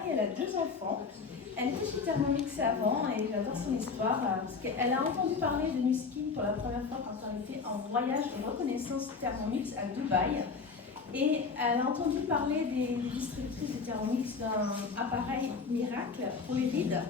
mari, elle a 2 enfants. Elle était chez Thermomix avant et j'adore son histoire parce qu'elle a entendu parler de Nuskin pour la première fois quand elle était en voyage de reconnaissance Thermomix à Dubaï. Et elle a entendu parler des distributrices de Thermomix d'un appareil miracle pour les rides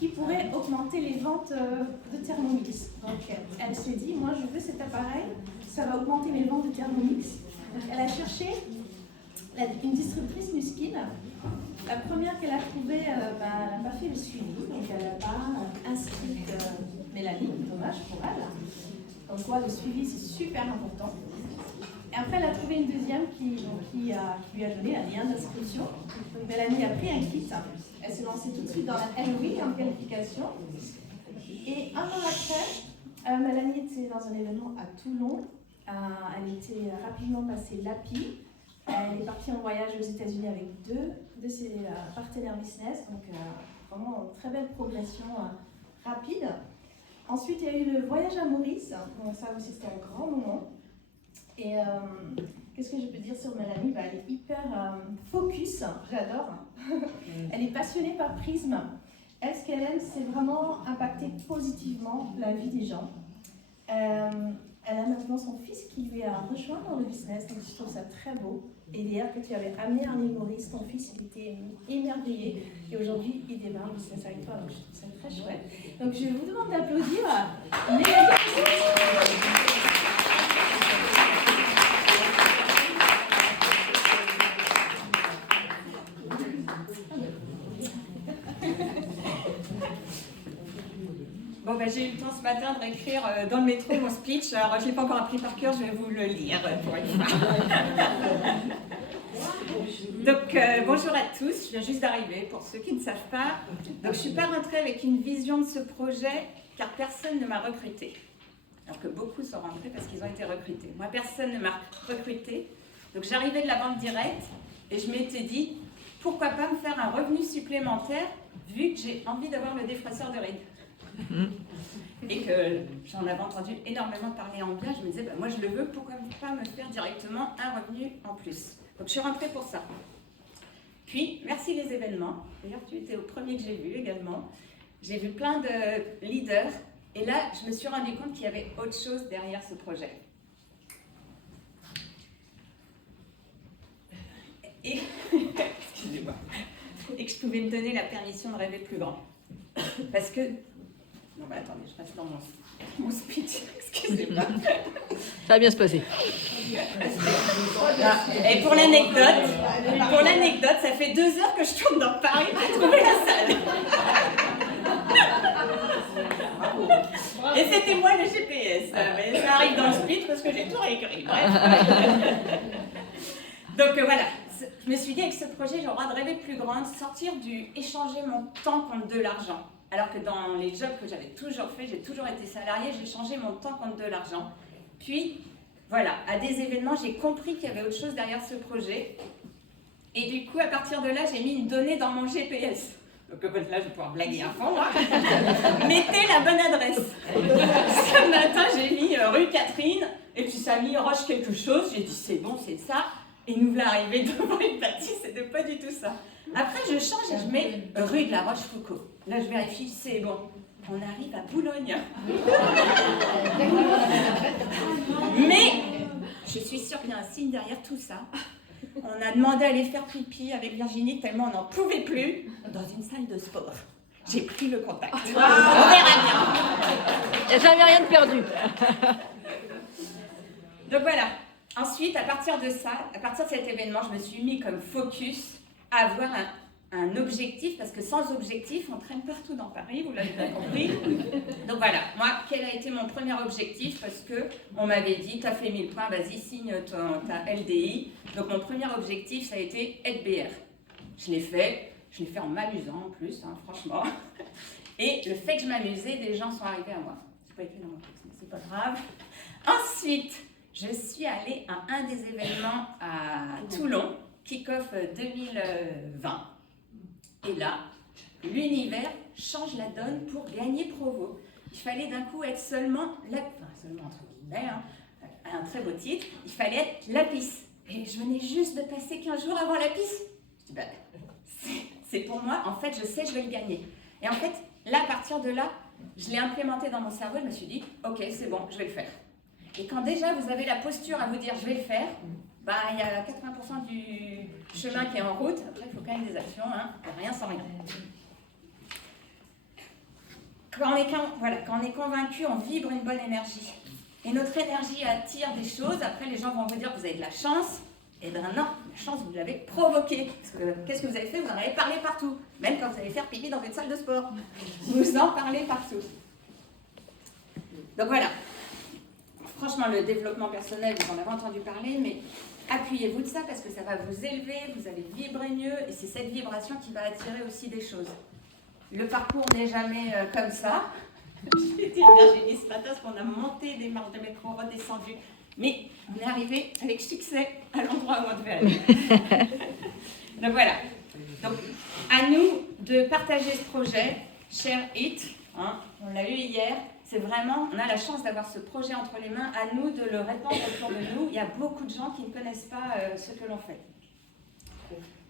qui pourrait augmenter les ventes de Thermomix. Donc elle s'est dit, moi je veux cet appareil, ça va augmenter mes ventes de Thermomix. Donc elle a cherché une distributrice Nuskin. La première qu'elle a trouvée, elle n'a pas fait le suivi, donc elle n'a pas inscrit Mélanie, dommage pour elle. Donc quoi, le suivi c'est super important. Et après elle a trouvé une deuxième qui lui a donné un lien d'inscription. Donc Mélanie a pris un kit, elle s'est lancée tout de suite dans la LOI en qualification. Et un an après, Mélanie était dans un événement à Toulon. Elle était rapidement passée l'API. Elle est partie en voyage aux États-Unis avec 2 de ses partenaires business, donc vraiment une très belle progression rapide. Ensuite, il y a eu le voyage à Maurice, donc ça aussi c'était un grand moment. Et qu'est-ce que je peux dire sur Mélanie? Elle est hyper focus, j'adore. Elle est passionnée par Prisme. Elle, ce qu'elle aime, c'est vraiment impacter positivement la vie des gens. Elle a maintenant son fils qui lui a rejoint dans le business, donc je trouve ça très beau. Et hier, que tu avais amené à l'île Maurice, ton fils, il était émerveillé. Et aujourd'hui, il démarre le business avec toi, donc je trouve ça très chouette. Donc je vous demande d'applaudir Mélanie. Bon, j'ai eu le temps ce matin de réécrire dans le métro mon speech. Alors, je ne l'ai pas encore appris par cœur, je vais vous le lire pour une fois. Donc, bonjour à tous, je viens juste d'arriver pour ceux qui ne savent pas. Donc, je ne suis pas rentrée avec une vision de ce projet car personne ne m'a recrutée. Alors que beaucoup sont rentrés parce qu'ils ont été recrutés. Moi, personne ne m'a recrutée. Donc, j'arrivais de la vente directe et je m'étais dit pourquoi pas me faire un revenu supplémentaire vu que j'ai envie d'avoir le défraceur de rides. Et que j'en avais entendu énormément parler en bien, je me disais, moi je le veux, pourquoi pas me faire directement un revenu en plus? Donc je suis rentrée pour ça. Puis, merci les événements. D'ailleurs, tu étais au premier que j'ai vu également. J'ai vu plein de leaders. Et là, je me suis rendu compte qu'il y avait autre chose derrière ce projet. Et, excusez-moi, et que je pouvais me donner la permission de rêver plus grand. Parce que... Non, attendez, je reste dans mon speech, excusez-moi. Ça va bien se passer. Et pour l'anecdote, ça fait 2 heures que je tourne dans Paris pour trouver la salle. Et c'était moi le GPS. Mais ça arrive dans le speech parce que j'ai tout réécrit. Bref. Donc voilà, je me suis dit avec ce projet, j'ai le droit de rêver plus grand, sortir du échanger mon temps contre de l'argent. Alors que dans les jobs que j'avais toujours fait, j'ai toujours été salariée, j'ai changé mon temps contre de l'argent. Puis, voilà, à des événements, j'ai compris qu'il y avait autre chose derrière ce projet. Et du coup, à partir de là, j'ai mis une donnée dans mon GPS. Donc là, je vais pouvoir blaguer à fond. Mettez la bonne adresse. Ce matin, j'ai mis rue Catherine, et puis ça a mis Roche quelque chose. J'ai dit, c'est bon, c'est ça. Et nous voilà arrivés devant une bâtisse, c'était pas du tout ça. Après, je change et je mets rue de la Rochefoucauld. Là, je vérifie, c'est bon. On arrive à Boulogne. Mais, je suis sûre qu'il y a un signe derrière tout ça. On a demandé à aller faire pipi avec Virginie tellement on n'en pouvait plus dans une salle de sport. J'ai pris le contact. On verra bien. Il n'y a jamais rien de perdu. Donc voilà. Ensuite, à partir de cet événement, je me suis mis comme focus à avoir un objectif, parce que sans objectif, on traîne partout dans Paris, vous l'avez bien compris. Donc voilà, moi, quel a été mon premier objectif? Parce qu'on m'avait dit, tu as fait 1000 points, vas-y, signe ta LDI. Donc mon premier objectif, ça a été être BR. Je l'ai fait en m'amusant en plus, franchement. Et le fait que je m'amusais, des gens sont arrivés à moi. Je n'ai pas été dans mon texte, mais c'est pas grave. Ensuite, je suis allée à un des événements à Toulon, Kick-Off 2020. Et là, l'univers change la donne pour gagner Provo. Il fallait d'un coup être seulement entre guillemets, un très beau titre, il fallait être Lapis. Et je venais juste de passer 15 jours avant Lapis. Je dis, C'est pour moi, en fait, je sais, je vais le gagner. Et en fait, là, à partir de là, je l'ai implémenté dans mon cerveau, je me suis dit, ok, c'est bon, je vais le faire. Et quand déjà vous avez la posture à vous dire, je vais le faire, bah, il y a 80% du chemin qui est en route. Après, il faut quand même des actions, hein, rien sans rien. Quand on est convaincu, on vibre une bonne énergie. Et notre énergie attire des choses. Après, les gens vont vous dire que vous avez de la chance. Eh bien non, la chance, vous l'avez provoquée. Parce que qu'est-ce que vous avez fait? Vous en avez parlé partout. Même quand vous allez faire pipi dans une salle de sport. Vous en parlez partout. Donc voilà. Franchement, le développement personnel, vous en avez entendu parler, mais appuyez-vous de ça parce que ça va vous élever, vous allez vibrer mieux. Et c'est cette vibration qui va attirer aussi des choses. Le parcours n'est jamais comme ça. J'ai dit à Virginie ce matin parce qu'on a monté des marches de métro, redescendu. Mais on est arrivé avec succès à l'endroit où on devait aller. Donc voilà. Donc à nous de partager ce projet, Share It. Hein, on l'a eu hier. C'est vraiment, on a la chance d'avoir ce projet entre les mains. À nous de le répandre autour de nous. Il y a beaucoup de gens qui ne connaissent pas ce que l'on fait.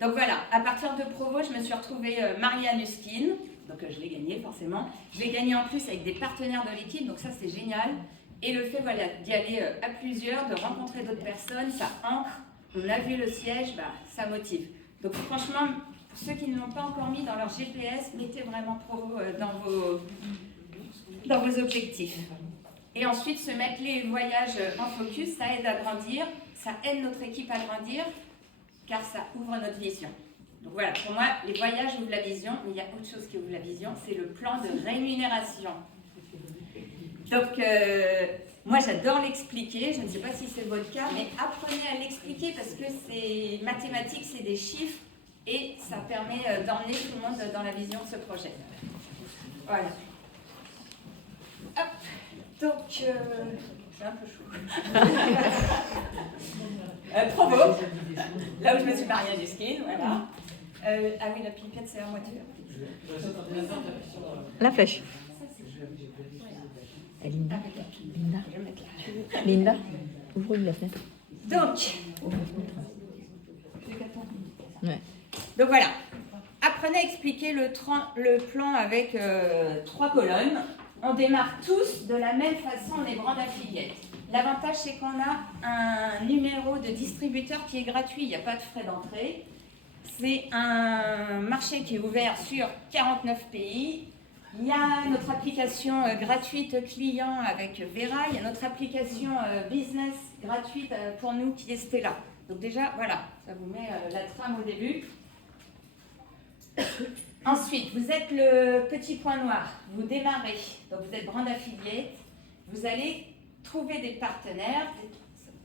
Donc voilà, à partir de Provo, je me suis retrouvée Maria Nuskin. Donc je l'ai gagné forcément. Je l'ai gagné en plus avec des partenaires de l'équipe, donc ça c'est génial. Et le fait voilà, d'y aller à plusieurs, de rencontrer d'autres personnes, ça ancre. On a vu le siège, bah, ça motive. Donc franchement, pour ceux qui ne l'ont pas encore mis dans leur GPS, mettez vraiment Provo dans vos objectifs. Et ensuite, se mettre les voyages en focus, ça aide à grandir, ça aide notre équipe à grandir, car ça ouvre notre vision. Donc voilà, pour moi, les voyages ouvrent la vision, mais il y a autre chose qui ouvre la vision, c'est le plan de rémunération. Donc, moi j'adore l'expliquer, je ne sais pas si c'est votre cas, mais apprenez à l'expliquer parce que c'est mathématique, c'est des chiffres, et ça permet d'emmener tout le monde dans la vision de ce projet. Voilà. Hop. Donc, c'est un peu chaud. Provo, là où je me suis mariée du ski, voilà. Ah oui, la pipette, c'est à moitié. La flèche. Et Linda. Linda, ouvre la fenêtre. Donc, Ouais. donc voilà. Apprenez à expliquer le plan avec 3 colonnes. On démarre tous de la même façon, on est brand affiliate. L'avantage, c'est qu'on a un numéro de distributeur qui est gratuit, il n'y a pas de frais d'entrée. C'est un marché qui est ouvert sur 49 pays. Il y a notre application gratuite client avec Vera. Il y a notre application business gratuite pour nous qui est Stella. Donc déjà, voilà, ça vous met la trame au début. Ensuite, vous êtes le petit point noir. Vous démarrez. Donc vous êtes brand affiliate. Vous allez trouver des partenaires.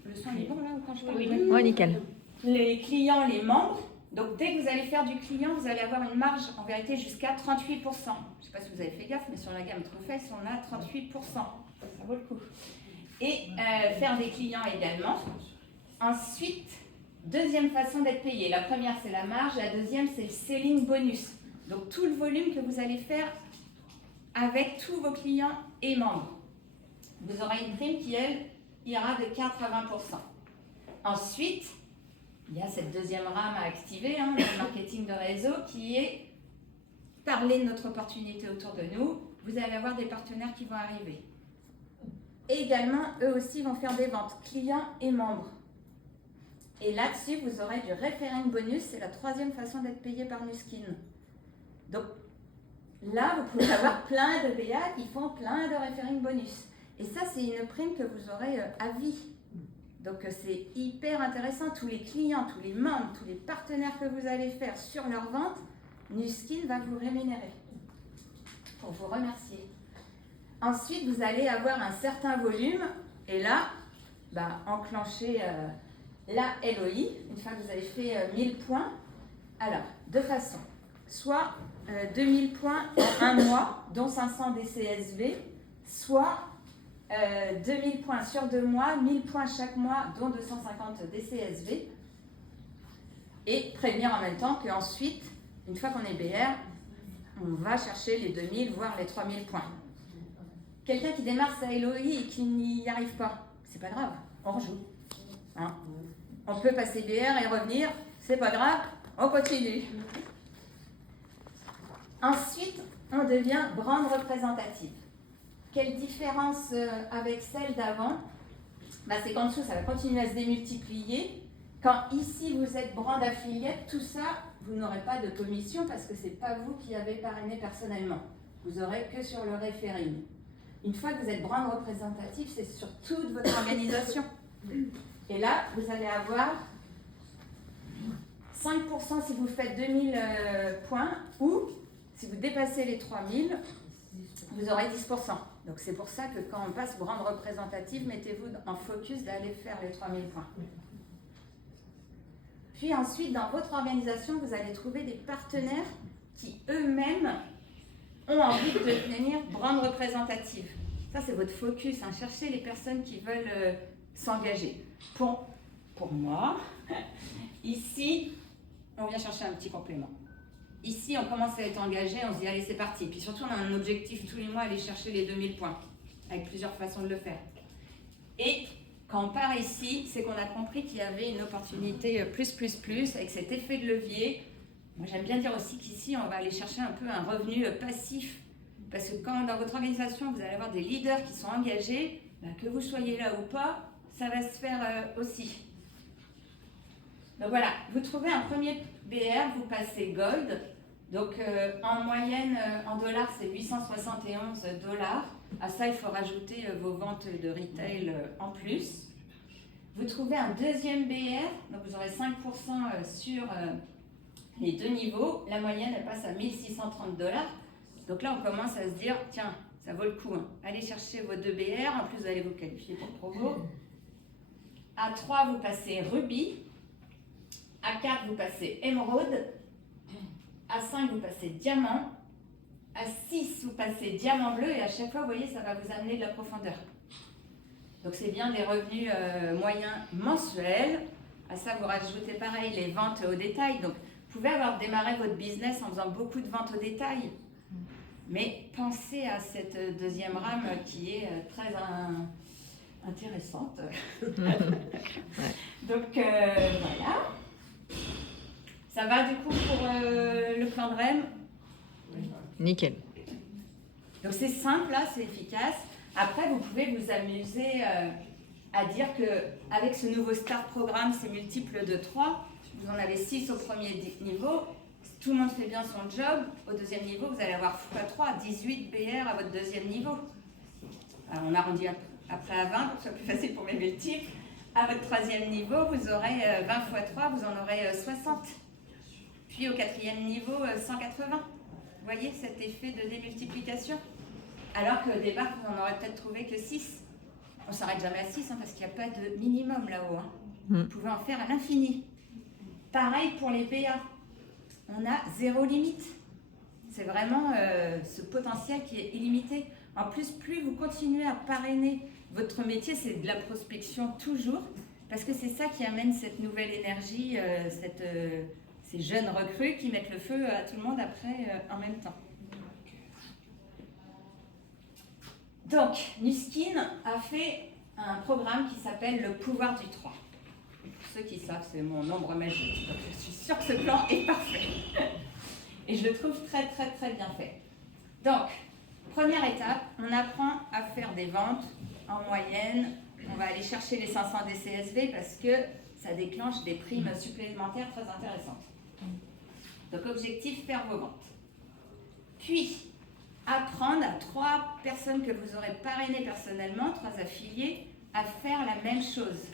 Le son est bon là ou quand je Oui, ouais, nickel. Les clients, les membres. Donc dès que vous allez faire du client, vous allez avoir une marge en vérité jusqu'à 38%. Je ne sais pas si vous avez fait gaffe, mais sur la gamme Truffes, on a 38%. Ça vaut le coup. Et faire des clients également. Ensuite, deuxième façon d'être payé. La première, c'est la marge. La deuxième, c'est le selling bonus. Donc tout le volume que vous allez faire avec tous vos clients et membres. Vous aurez une prime qui, elle, ira de 4 à 20%. Ensuite, il y a cette deuxième rame à activer, le marketing de réseau, qui est parler de notre opportunité autour de nous. Vous allez avoir des partenaires qui vont arriver. Et également, eux aussi vont faire des ventes, clients et membres. Et là-dessus, vous aurez du referring bonus, c'est la troisième façon d'être payé par Nuskin. Donc là, vous pouvez avoir plein de BA qui font plein de referring bonus. Et ça, c'est une prime que vous aurez à vie. Donc c'est hyper intéressant. Tous les clients, tous les membres, tous les partenaires que vous allez faire sur leur vente, Nuskin va vous rémunérer pour vous remercier. Ensuite, vous allez avoir un certain volume et là, enclencher la LOI, une fois que vous avez fait 1000 points. Alors, deux façons. Soit 2000 points en un mois, dont 500 DCSV, soit 2000 points sur 2 mois, 1000 points chaque mois, dont 250 DCSV. Et prévenir en même temps qu'ensuite, une fois qu'on est BR, on va chercher les 2000, voire les 3000 points. Quelqu'un qui démarre sa LOI et qui n'y arrive pas, c'est pas grave, on rejoue. Hein, on peut passer BR et revenir, c'est pas grave, on continue. Ensuite, on devient brand représentative. Quelle différence avec celle d'avant? C'est qu'en dessous, ça va continuer à se démultiplier. Quand ici, vous êtes brand affiliate, tout ça, vous n'aurez pas de commission parce que ce n'est pas vous qui avez parrainé personnellement. Vous aurez que sur le referring. Une fois que vous êtes brand représentatif, c'est sur toute votre organisation. Et là, vous allez avoir 5% si vous faites 2000 points ou si vous dépassez les 3000, vous aurez 10%. Donc c'est pour ça que quand on passe brand représentative, mettez-vous en focus d'aller faire les 3000 points. Puis ensuite, dans votre organisation, vous allez trouver des partenaires qui eux-mêmes ont envie de devenir brand représentative. Ça, c'est votre focus. Cherchez les personnes qui veulent s'engager. Pour moi, ici, on vient chercher un petit complément. Ici, on commence à être engagé, on se dit allez, c'est parti. Puis surtout, on a un objectif tous les mois, aller chercher les 2000 points, avec plusieurs façons de le faire. Et quand on part ici, c'est qu'on a compris qu'il y avait une opportunité plus, avec cet effet de levier. Moi, j'aime bien dire aussi qu'ici, on va aller chercher un peu un revenu passif. Parce que quand dans votre organisation, vous allez avoir des leaders qui sont engagés, que vous soyez là ou pas, ça va se faire aussi. Donc voilà, vous trouvez un premier BR, vous passez Gold. Donc en moyenne, en dollars, c'est 871 $. À ça, il faut rajouter vos ventes de retail en plus. Vous trouvez un deuxième BR, donc vous aurez 5% sur les deux niveaux. La moyenne, elle passe à 1630 $. Donc là, on commence à se dire, tiens, ça vaut le coup. Allez chercher vos 2 BR, en plus vous allez vous qualifier pour Provo. À 3, vous passez Ruby. À 4, vous passez Émeraude. À 5, vous passez Diamant. À 6, vous passez Diamant bleu. Et à chaque fois, vous voyez, ça va vous amener de la profondeur. Donc c'est bien des revenus moyens mensuels. À ça, vous rajoutez pareil les ventes au détail. Donc vous pouvez avoir démarré votre business en faisant beaucoup de ventes au détail. Mais pensez à cette deuxième rame qui est très intéressante. Donc voilà. Ça va du coup pour le plan de REM? Nickel. Donc c'est simple, là, c'est efficace. Après, vous pouvez vous amuser à dire qu'avec ce nouveau Start Programme, c'est multiple de 3. Vous en avez 6 au premier niveau. Tout le monde fait bien son job. Au deuxième niveau, vous allez avoir x3, 18 BR à votre deuxième niveau. Alors, on arrondit après à 20 pour que ce soit plus facile pour mes multiples. À votre troisième niveau, vous aurez 20 x 3, vous en aurez 60. Puis au quatrième niveau, 180. Vous voyez cet effet de démultiplication? Alors qu'au départ, vous n'en aurez peut-être trouvé que 6. On ne s'arrête jamais à 6 parce qu'il n'y a pas de minimum là-haut. Vous pouvez en faire à l'infini. Pareil pour les PA. On a 0 limite. C'est vraiment ce potentiel qui est illimité. En plus, plus vous continuez à parrainer votre métier, c'est de la prospection toujours, parce que c'est ça qui amène cette nouvelle énergie, ces jeunes recrues qui mettent le feu à tout le monde après en même temps. Donc, Nuskin a fait un programme qui s'appelle le pouvoir du 3. Pour ceux qui savent, c'est mon nombre magique. Donc, je suis sûre que ce plan est parfait. Et je le trouve très, très, très bien fait. Donc, première étape, on apprend à faire des ventes en moyenne. On va aller chercher les 500 DCSV parce que ça déclenche des primes supplémentaires très intéressantes. Donc, objectif, faire vos ventes. Puis, apprendre à 3 personnes que vous aurez parrainées personnellement, 3 affiliés, à faire la même chose.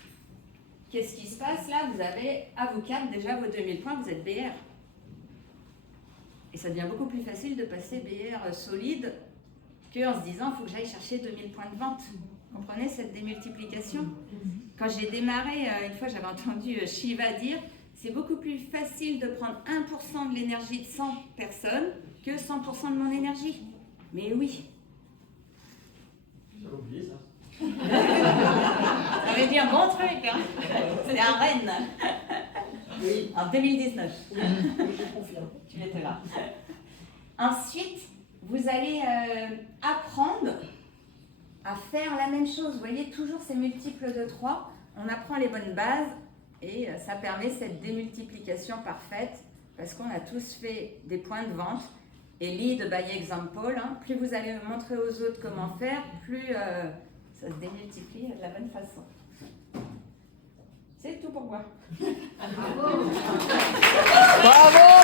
Qu'est-ce qui se passe là? Vous avez à vous 4 déjà vos 2000 points, vous êtes BR. Et ça devient beaucoup plus facile de passer BR solide qu'en se disant il faut que j'aille chercher 2000 points de vente. Vous comprenez cette démultiplication? Quand j'ai démarré, une fois j'avais entendu Shiva dire c'est beaucoup plus facile de prendre 1% de l'énergie de 100 personnes que 100% de mon énergie. Mais oui. J'avais oublié ça. Ça veut dire bon truc, hein. C'est un Rennes. Oui. En 2019. Oui, je confirme. Tu étais là. Ensuite, vous allez apprendre à faire la même chose. Vous voyez, toujours ces multiples de 3. On apprend les bonnes bases et ça permet cette démultiplication parfaite parce qu'on a tous fait des points de vente. Et lead by example, hein. Plus vous allez montrer aux autres comment faire, plus ça se démultiplie de la bonne façon. C'est tout pour moi. Bravo.